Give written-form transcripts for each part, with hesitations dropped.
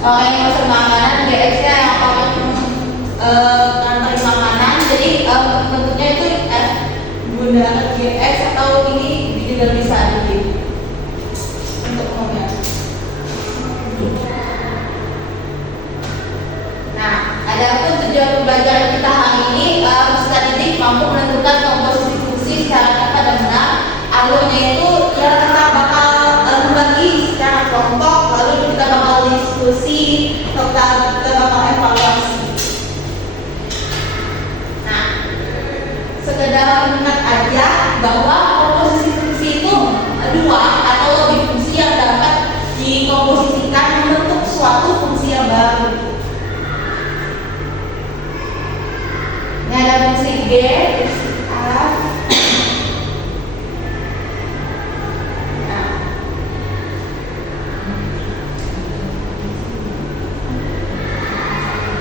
yang pesan makanan, GX-nya yang akan nganterin makanan. Jadi bentuknya itu F bundaran GX atau ini juga bisa di untuk umumnya. Nah, adapun tujuan pembelajaran kita hari ini, peserta didik mampu menentukan komposisi fungsi secara kata dan benar. Alurnya itu ya kita bakal membagi secara kelompok, lalu kita bakal diskusi, serta kita bakal evaluasi. Nah, sekedar ingat aja bahwa komposisi fungsi itu dua atau lebih fungsi yang dapat dikomposisikan membentuk suatu fungsi yang baru. Ini ada fungsi G, fungsi A.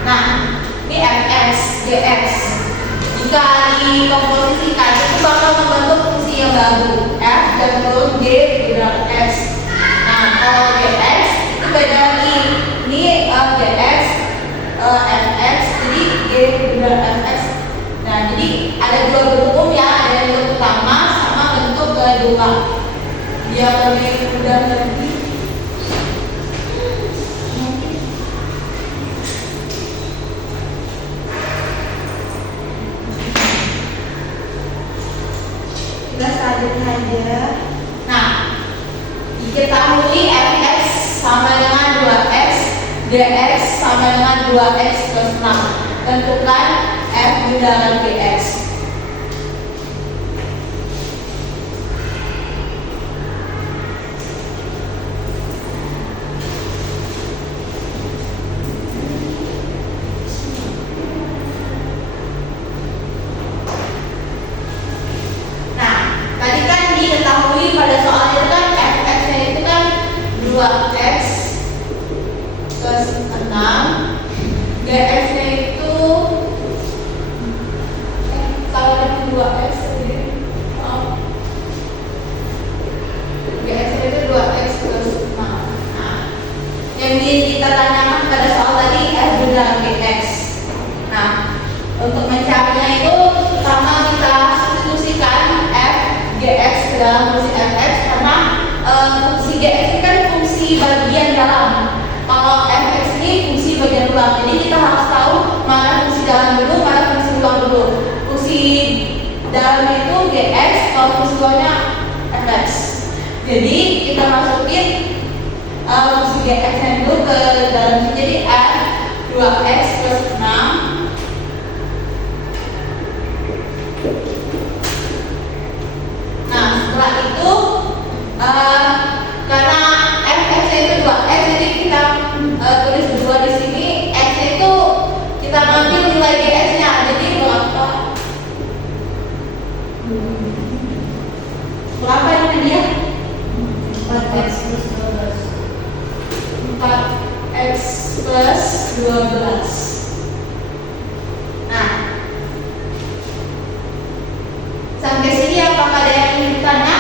Nah, ini Fx, Gx. Jika dikomposisikan itu bakal membentuk fungsi yang baru, F dan turun G beda X. Nah, kalau Gx itu beda lagi. Ini Gx, Fx, jadi G beda Fx. Nah, jadi ada dua bentuk umum ya, ada bentuk pertama sama bentuk kedua. Biar lebih mudah lagi. Kita selanjutnya aja. Nah, diketahui Fx sama dengan 2x, Gx sama dengan 2x plus 6. Tentukan F bundaran Gx. Nah, tadi kan diketahui pada soal itu kan Fx-nya itu kan 2x plus 6, Gx-nya itu kalau ada 2x ini, Gx-nya itu 2x plus 6. Nah, yang kita tanyakan pada soal tadi F bundaran Gx. Nah, untuk mencarinya itu pertama kita substitusikan F Gx ke dalam fungsi Fx karena fungsi Gx ini kan fungsi bagian dalam. Kalau Fx ini fungsi bagian luar, jadi kita harus tahu mana fungsi dalam dulu, mana fungsi luar dulu. Fungsi dalamnya itu Gx, kalau fungsi luarnya Fx. Jadi kita masukin fungsi Gx nya dulu ke dalam, jadi F 2x plus 6. Nah, setelah itu karena Fx nya itu 2x, jadi kita tulis 2 di sini. X nya itu kita ambil nilai Gx nya, jadi berapa? Berapa ini dia? 4x plus 12. 4x plus 12. Nah, sampai sini apakah ada yang ingin ditanya?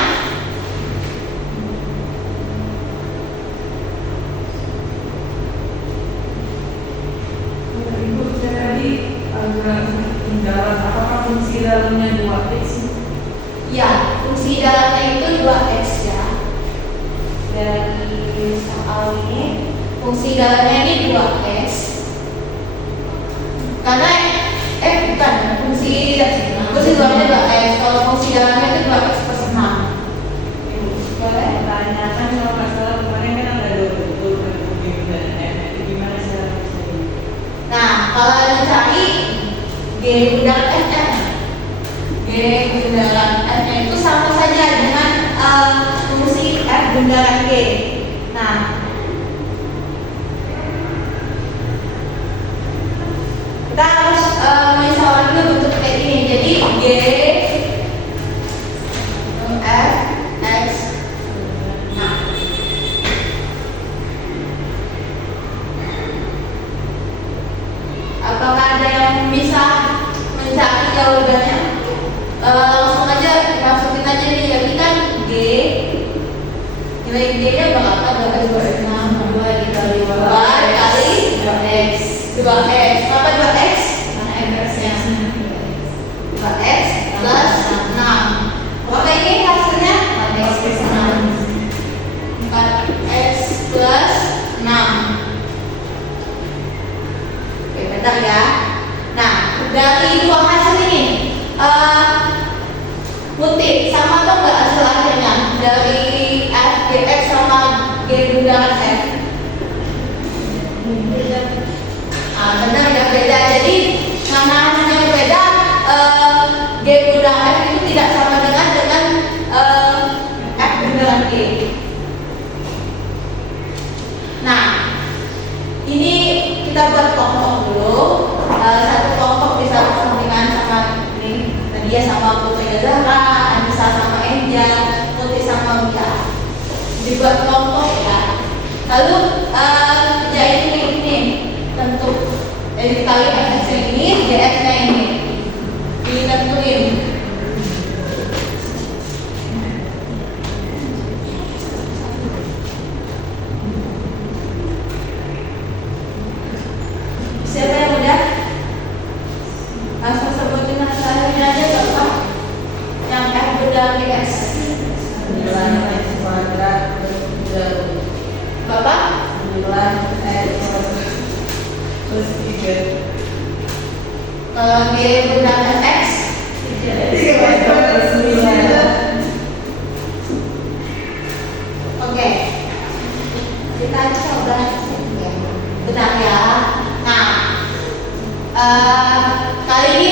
Ibu, saya tadi agak ketinggalan. Apakah fungsi dalamnya 2x? Ya, fungsi dalamnya itu 2x ya. Dari soal ini, fungsi dalamnya ini 2x. Karena bukan, fungsi luarnya 2x. Kalau fungsi dalamnya itu 2x plus 6. Boleh? Tanyakan kalau nggak salah kemarin kan ada dua bentuk G dan F. Itu gimana cara bisa? Nah, kalau dicari G bundaran F-nya, G bundaran F-nya itu sama saja dengan fungsi F bundaran G. Nah, kita harus misalkan dulu bentuk kayak ini. Jadi G F X. Nah, apakah ada yang bisa mencari jawabannya? Langsung aja masukin aja nih, jadi kan G nilai G nya berapa? 2 dikali 2 dikali 2x. Apa 2x? 2x plus 6. Apa ini hasilnya? 4x plus 6. Oke, bentar ya. Nah, dari dua hasil ini, Putih sama atau enggak hasil akhirnya dari f dx sama g bundaran f? Benar ya, beda. Jadi karena hasilnya berbeda, g bundaran f itu tidak sama dengan f bundaran g. Nah, ini kita buat kelompok dulu. Satu kelompok bisa bersambungan sama ini. Tadi ya sama Putri Zahra, Anissa sama Enja, Putih sama Mia. Dibuat kelompok ya. Lalu ya ini tentu. Jadi dikali fx ini, dx-nya ini ditentuin. Siapa yang udah? Langsung sebutin hasilnya aja Bapak. Yang f bundar dx. 9x kuadrat Bapak? 9x plus 3. Kalau g bundar fx 3x plus 9. Oke. Kita coba benar ya. Nah, kali ini